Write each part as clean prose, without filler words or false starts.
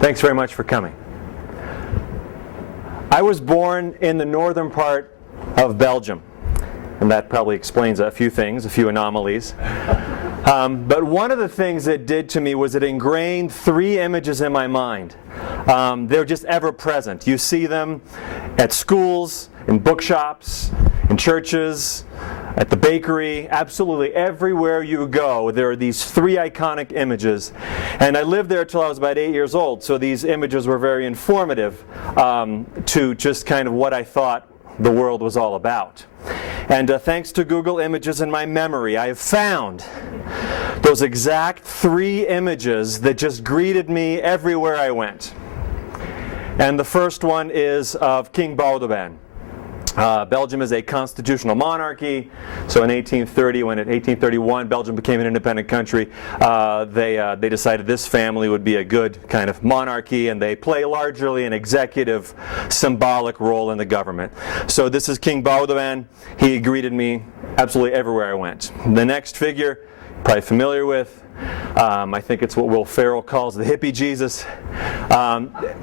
Thanks very much for coming. I was born in the northern part of Belgium, and that probably explains a few things, a few anomalies. But one of the things it did to me was it ingrained three images in my mind. They're just ever present. You see them at schools, in bookshops, in churches, at the bakery, absolutely everywhere you go, there are these three iconic images. And I lived there until I was about 8 years old, so these images were very informative to just kind of what I thought the world was all about. And thanks to Google Images and my memory, I have found those exact three images that just greeted me everywhere I went. And the first one is of King Boudewijn. Belgium is a constitutional monarchy, so in 1831, Belgium became an independent country. They decided this family would be a good kind of monarchy, and they play largely an executive, symbolic role in the government. So this is King Boudewijn. He greeted me absolutely everywhere I went. The next figure, probably familiar with, I think it's what Will Ferrell calls the hippie Jesus.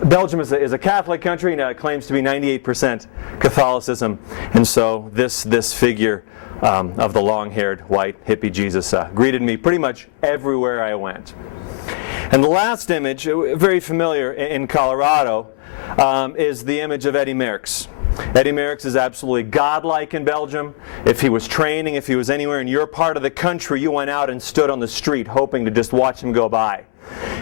Belgium is a Catholic country, and it claims to be 98% Catholicism, and so this figure of the long-haired white hippie Jesus greeted me pretty much everywhere I went. And the last image, very familiar in Colorado, is the image of Eddy Merckx. Eddy Merckx is absolutely godlike in Belgium. If he was training, if he was anywhere in your part of the country, you went out and stood on the street hoping to just watch him go by.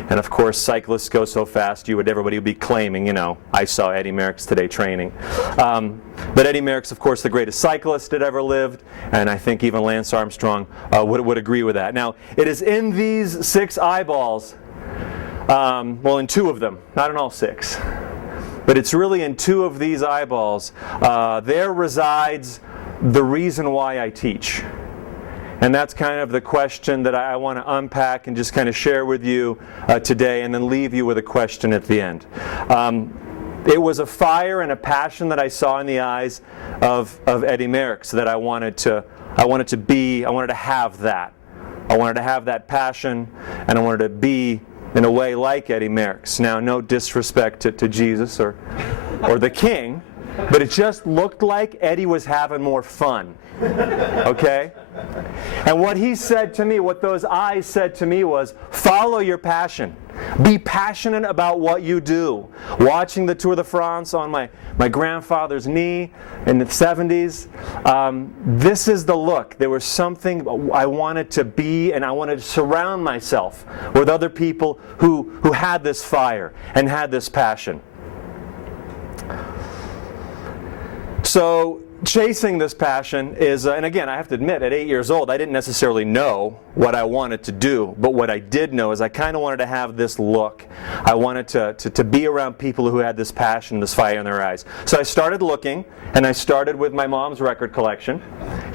And of course, cyclists go so fast, everybody would be claiming, I saw Eddy Merckx today training. But Eddy Merckx, of course, the greatest cyclist that ever lived, and I think even Lance Armstrong would agree with that. Now, it is in these 6 eyeballs, well, in 2 of them, not in all 6. But it's really in 2 of these eyeballs. There resides the reason why I teach. And that's kind of the question that I want to unpack and just kind of share with you today, and then leave you with a question at the end. It was a fire and a passion that I saw in the eyes of Eddy Merckx that I wanted to have that. I wanted to have that passion, and I wanted to be in a way like Eddy Merckx. Now, no disrespect to Jesus or the King, but it just looked like Eddie was having more fun. Okay? And what he said to me, what those eyes said to me was, follow your passion. Be passionate about what you do. Watching the Tour de France on my grandfather's knee in the 70s, this is the look. There was something I wanted to be, and I wanted to surround myself with other people who had this fire and had this passion. So chasing this passion is, and again, I have to admit, at 8 years old, I didn't necessarily know what I wanted to do, but what I did know is I kind of wanted to have this look. I wanted to be around people who had this passion, this fire in their eyes. So I started looking, and I started with my mom's record collection,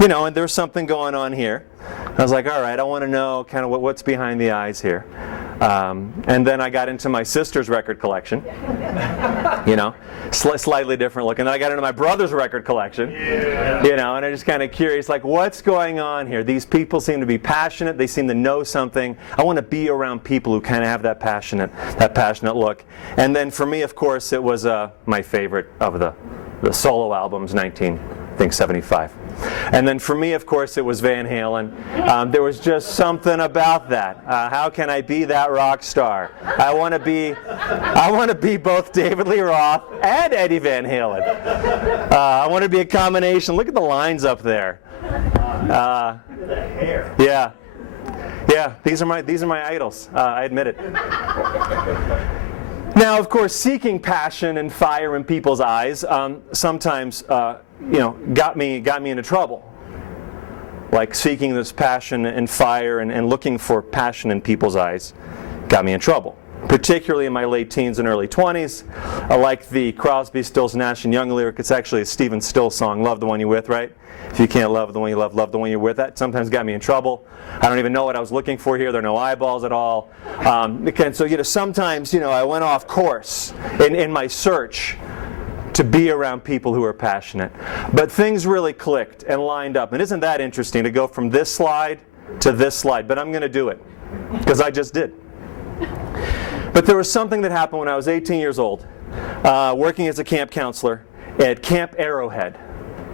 and there's something going on here. I was like, all right, I want to know kind of what's behind the eyes here. And then I got into my sister's record collection, slightly different look. And then I got into my brother's record collection, and I'm just kind of curious, like, what's going on here? These people seem to be passionate. They seem to know something. I want to be around people who kind of have that passionate look. And then for me, of course, it was my favorite of the solo albums, 1975. And then for me, of course, it was Van Halen. There was just something about that. How can I be that rock star? I want to be both David Lee Roth and Eddie Van Halen. I want to be a combination. Look at the lines up there. Yeah. These are my idols. I admit it. Now, of course, seeking passion and fire in people's eyes sometimes, got me into trouble. Like seeking this passion and fire and looking for passion in people's eyes got me in trouble. Particularly in my late teens and early 20s. I like the Crosby, Stills, Nash & Young lyric. It's actually a Stephen Stills song, Love the One You're With, right? If you can't love the one you love the one you're with. That sometimes got me in trouble. I don't even know what I was looking for here. There are no eyeballs at all. So sometimes I went off course in my search to be around people who are passionate. But things really clicked and lined up. And isn't that interesting to go from this slide to this slide? But I'm going to do it because I just did. But there was something that happened when I was 18 years old, working as a camp counselor at Camp Arrowhead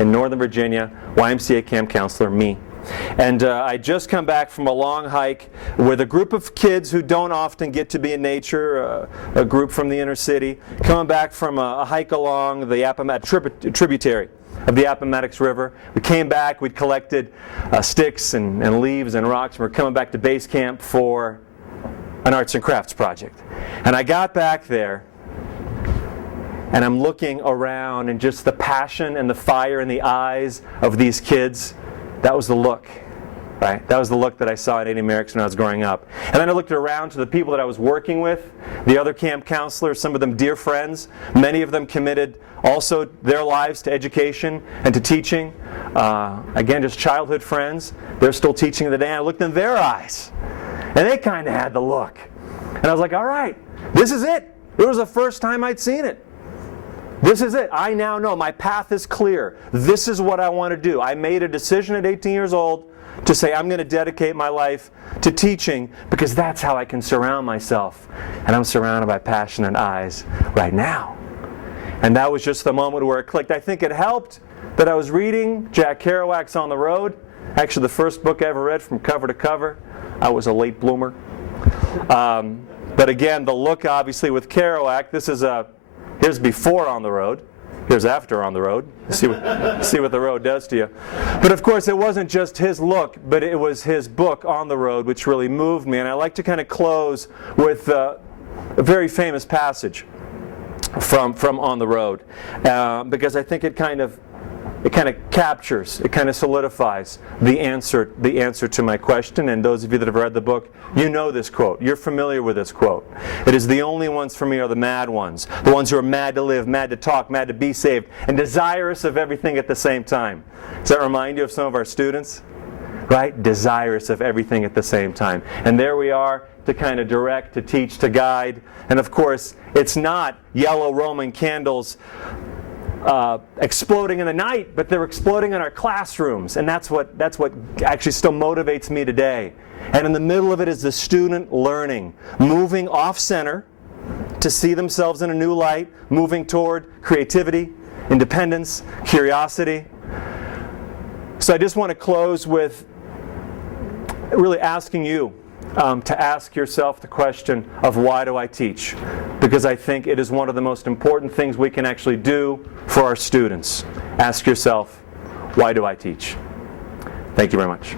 in Northern Virginia, YMCA camp counselor, me. And I'd just come back from a long hike with a group of kids who don't often get to be in nature, a group from the inner city, coming back from a hike along the tributary of the Appomattox River. We came back, we'd collected sticks and leaves and rocks, and we're coming back to base camp for an arts and crafts project. And I got back there, and I'm looking around, and just the passion and the fire in the eyes of these kids, that was the look, right? That was the look that I saw at Native Americans when I was growing up. And then I looked around to the people that I was working with, the other camp counselors, some of them dear friends. Many of them committed also their lives to education and to teaching. Again, just childhood friends. They're still teaching today. And I looked in their eyes, and they kind of had the look. And I was like, all right, this is it. It was the first time I'd seen it. This is it. I now know. My path is clear. This is what I want to do. I made a decision at 18 years old to say I'm going to dedicate my life to teaching because that's how I can surround myself. And I'm surrounded by passionate eyes right now. And that was just the moment where it clicked. I think it helped that I was reading Jack Kerouac's On the Road. Actually, the first book I ever read from cover to cover. I was a late bloomer. But again, the look obviously with Kerouac, here's before On the Road. Here's after On the Road. See what the road does to you. But of course, it wasn't just his look, but it was his book, On the Road, which really moved me. And I like to kind of close with a very famous passage from On the Road, because I think it kind of captures, it kind of solidifies the answer to my question. And those of you that have read the book, you know this quote. You're familiar with this quote. It is, the only ones for me are the mad ones, the ones who are mad to live, mad to talk, mad to be saved, and desirous of everything at the same time. Does that remind you of some of our students? Right? Desirous of everything at the same time. And there we are to kind of direct, to teach, to guide. And of course, it's not yellow Roman candles exploding in the night, but they're exploding in our classrooms, and that's what actually still motivates me today. And in the middle of it is the student learning, moving off center to see themselves in a new light, moving toward creativity, independence, curiosity. So I just want to close with really asking you to ask yourself the question of, why do I teach? Because I think it is one of the most important things we can actually do for our students. Ask yourself, why do I teach? Thank you very much.